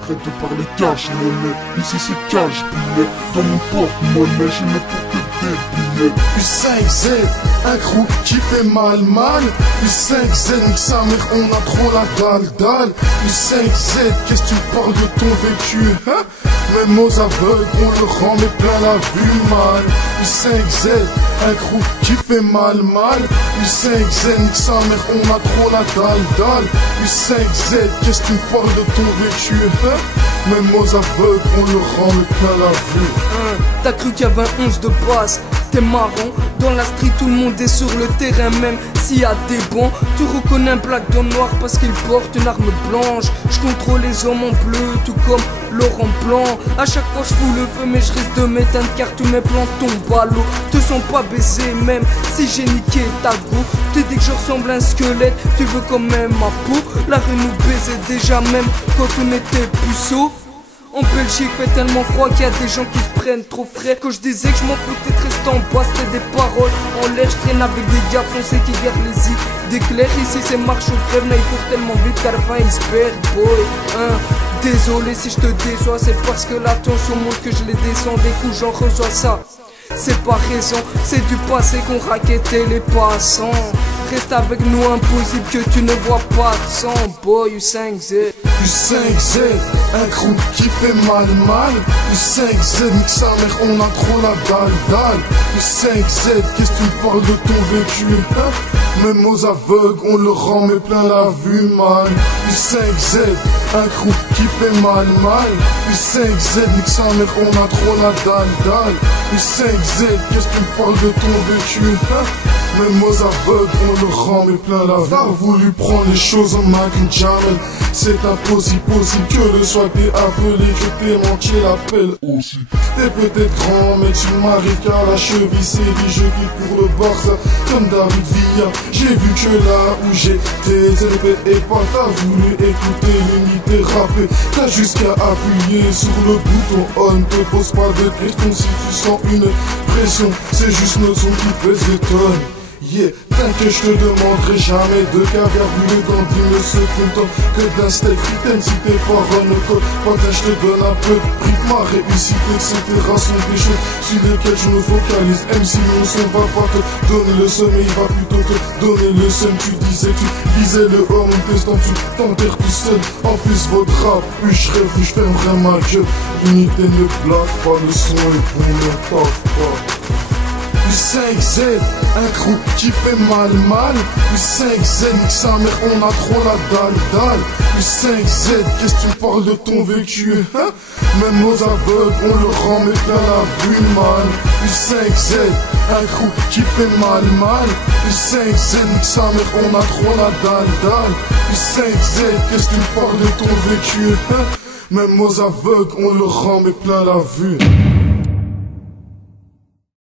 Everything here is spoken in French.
Arrête de parler cash monnaie, ici c'est cash billet. Dans mon porte-monnaie, je n'ai pour que des billets. U5Z, un crew qui fait mal. U5Z, nique sa mère, on a trop la dalle. U5Z, qu'est-ce que tu parles de ton vécu, hein? Même aux aveugles, on le rend mais plein la vue mal. U5Z, un crew qui fait mal. U5Z, nique sa mère, on a trop la dalle. U5Z, qu'est-ce que tu parles de ton vécu, hein? Même aux aveugles, on le rend mais plein la vue. T'as cru qu'il y avait un 11 de passe, t'es marrant. Dans la street tout le monde est sur le terrain, même s'il y a des bons. Tu reconnais un black de noir parce qu'il porte une arme blanche. Je contrôle les hommes en bleu, tout comme Laurent Blanc. À chaque fois je fous le feu mais je risque de m'éteindre car tous mes plans tombent à l'eau. Te sens pas baisé même si j'ai niqué ta go. Tu dis que je ressemble à un squelette, tu veux quand même ma peau. La rue nous baisait déjà même quand on était puceaux. En Belgique fait tellement froid qu'il y a des gens qui se prennent trop frais. Que je disais que je m'en foutais de rester en bas, c'était des paroles en l'air. Je traîne avec des gars foncés qui gardent les idées claires. Ici c'est marche au crève, mais ils courent tellement vite qu'à la fin ils se perdent, boy. Désolé si je te déçois, c'est parce que la tension monte que je les descends. Des coups j'en reçois ça, c'est pas raison, c'est du passé qu'on raquettait les passants. Reste avec nous, impossible que tu ne vois pas de sang, boy. U5Z, U5Z, un crew qui fait mal. U5Z, nique sa mère, on a trop la dalle. U5Z, qu'est-ce que tu parles de ton vécu, hein? Même aux aveugles, on le rend mais plein la vue mal. U5Z, un crew qui fait mal. U5Z, nique sa mère, on a trop la dalle. U5Z, qu'est-ce que tu parles de ton vécu, hein? Même aux aveugles, on le rend mais plein la vue. T'as voulu prendre les choses en main qu'une jamel. C'est impossible que le soit t'es appelé, que t'es manqué l'appel aussi. T'es peut-être grand mais tu m'arrives qu'à la cheville. C'est dit je vis pour le Barça comme David Villa. J'ai vu que là où j'étais élevé et pas t'as voulu écouter l'unité rapper. T'as jusqu'à appuyer sur le bouton on. Te pose pas de questions si tu sens une pression. C'est juste nos sons qui pèsent des tonnes. Yeah, t'inquiète, je te demanderai jamais de caviar brûlé dans 10 secondes que d'un steak fritten si tes parents ne collent pas. Je te donne un peu de prix, ma réussite, etc. sont des choses sur lesquelles je me focalise. Même si mon son va pas te donner le seum, mais il va plutôt te donner le seum. Tu disais que tu visais le homme, testant tu t'enterres tout seul. En plus votre rap, plus je rêve, plus je fermerai ma gueule. L'unité ne blague pas, le son est bon, ne taffe pas. U5Z, un crew qui fait mal. U5Z, nique sa mère, on a trop la dalle. U5Z, qu'est-ce que tu parles de ton vécu, hein? Même aux aveugles, on le rend mais plein la vue mal. U5Z, un crew qui fait mal. U5Z, nique sa mère, on a trop la dalle. U5Z, qu'est-ce que tu parles de ton vécu, hein? Même aux aveugles, on le rend mais plein la vue.